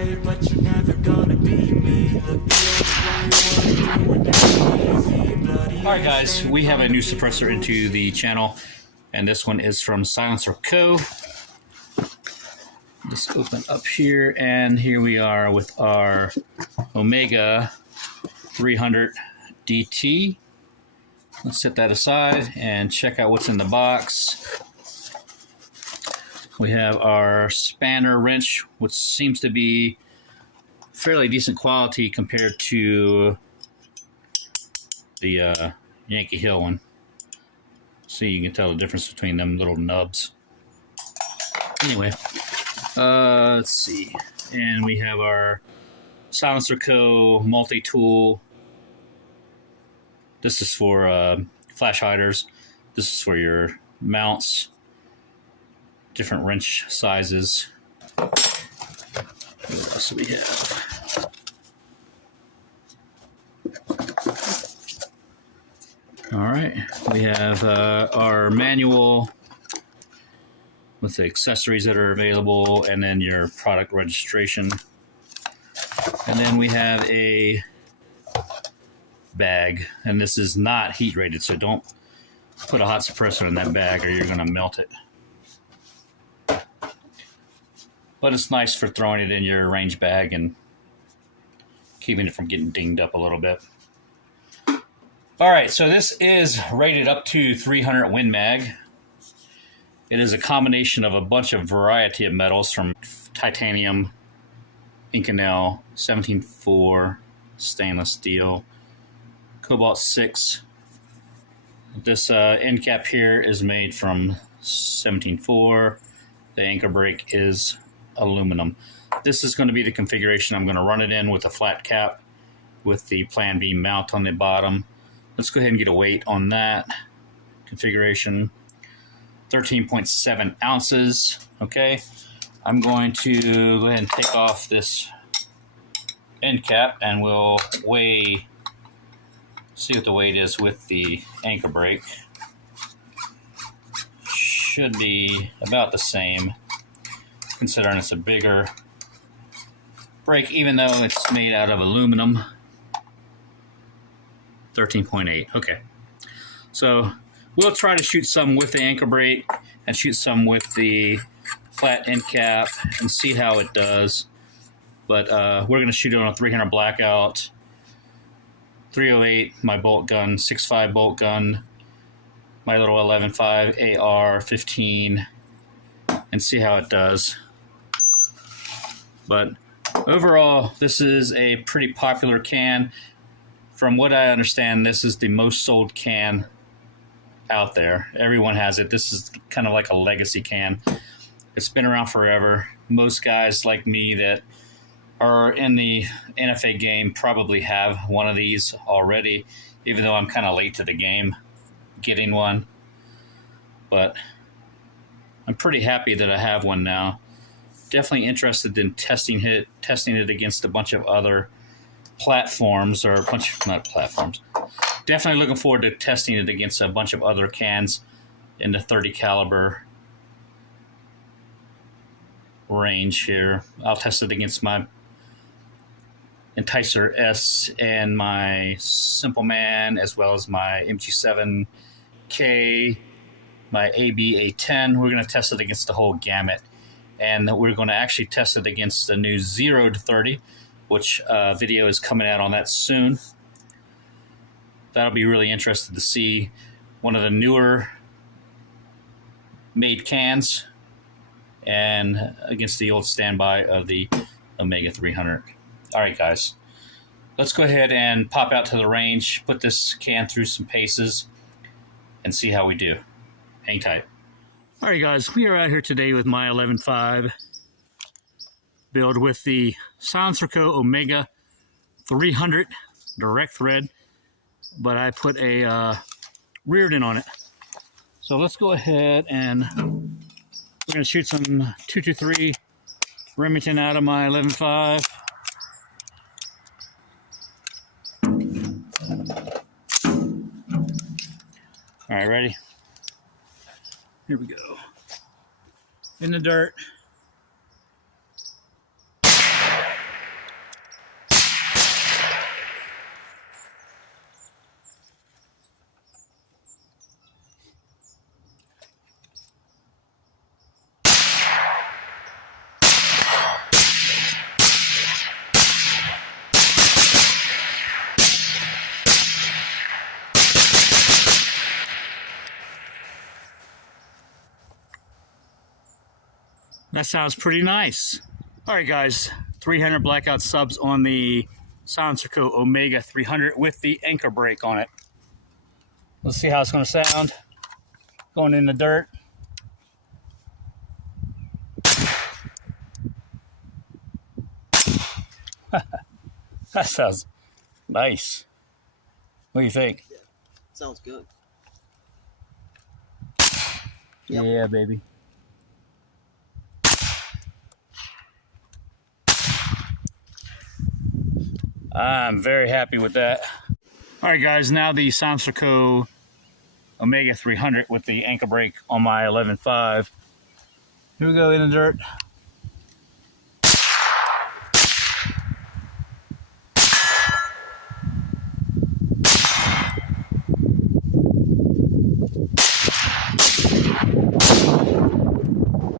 way, but you're never gonna beat me. Look the other way, what I'm doing never easy. Alright guys, we have a new suppressor into the channel, and this one is from Silencerco. Just open up here, and here we are with our Omega 300 DT. Let's set that aside and check out what's in the box. We have our spanner wrench, which seems to be fairly decent quality compared to the Yankee Hill one. See, you can tell the difference between them little nubs. Anyway, let's see. And we have our Silencerco multi-tool. This is for flash hiders. This is for your mounts. Different wrench sizes. What else do we have? Alright, we have our manual with the accessories that are available, and then your product registration. And then we have a bag, and this is not heat rated, so don't put a hot suppressor in that bag or you're going to melt it. But it's nice for throwing it in your range bag and keeping it from getting dinged up a little bit. Alright, so this is rated up to 300 Win Mag. It is a combination of a bunch of variety of metals, from titanium, Inconel, 17.4, stainless steel, cobalt 6. This end cap here is made from 17.4. The anchor brake is aluminum. This is going to be the configuration I'm going to run it in, with a flat cap with the Plan B mount on the bottom. Let's go ahead and get a weight on that configuration. 13.7 ounces. Okay, I'm going to go ahead and take off this end cap and we'll see what the weight is with the anchor brake. Should be about the same, considering it's a bigger brake, even though it's made out of aluminum. 13.8. Okay, so we'll try to shoot some with the anchor brake and shoot some with the flat end cap and see how it does. But we're going to shoot it on a 300 blackout, 308 my bolt gun, 6.5 bolt gun, my little 11.5 AR-15, and see how it does. But overall, this is a pretty popular can. From what I understand, this is the most sold can out there. Everyone has it. This is kind of like a legacy can. It's been around forever. Most guys like me that are in the NFA game probably have one of these already, even though I'm kind of late to the game getting one. But I'm pretty happy that I have one now. Definitely interested in testing it against a bunch of other platforms, or not platforms. Definitely looking forward to testing it against a bunch of other cans in the 30 caliber range here. I'll test it against my Enticer S and my Simple Man, as well as my MG7K, my AB-A10. We're going to test it against the whole gamut. And we're going to actually test it against the new 0 to 30, which video is coming out on that soon. That'll be really interesting to see one of the newer made cans and against the old standby of the Omega 300. All right, guys, let's go ahead and pop out to the range, put this can through some paces, and see how we do. Hang tight. All right, guys, we are out here today with my 11.5 build with the Silencerco Omega 300 direct thread, but I put a Reardon on it. So let's go ahead and we're going to shoot some 223 Remington out of my 11.5. All right, ready? Here we go. In the dirt. That sounds pretty nice. All right, guys, 300 blackout subs on the Silencerco Omega 300 with the anchor brake on it. Let's see how it's going to sound going in the dirt. That sounds nice. What do you think? Yeah, sounds good. Yep. Yeah, baby. I'm very happy with that. All right, guys, now the Silencerco Omega 300 with the anchor brake on my 11.5. Here we go in the dirt.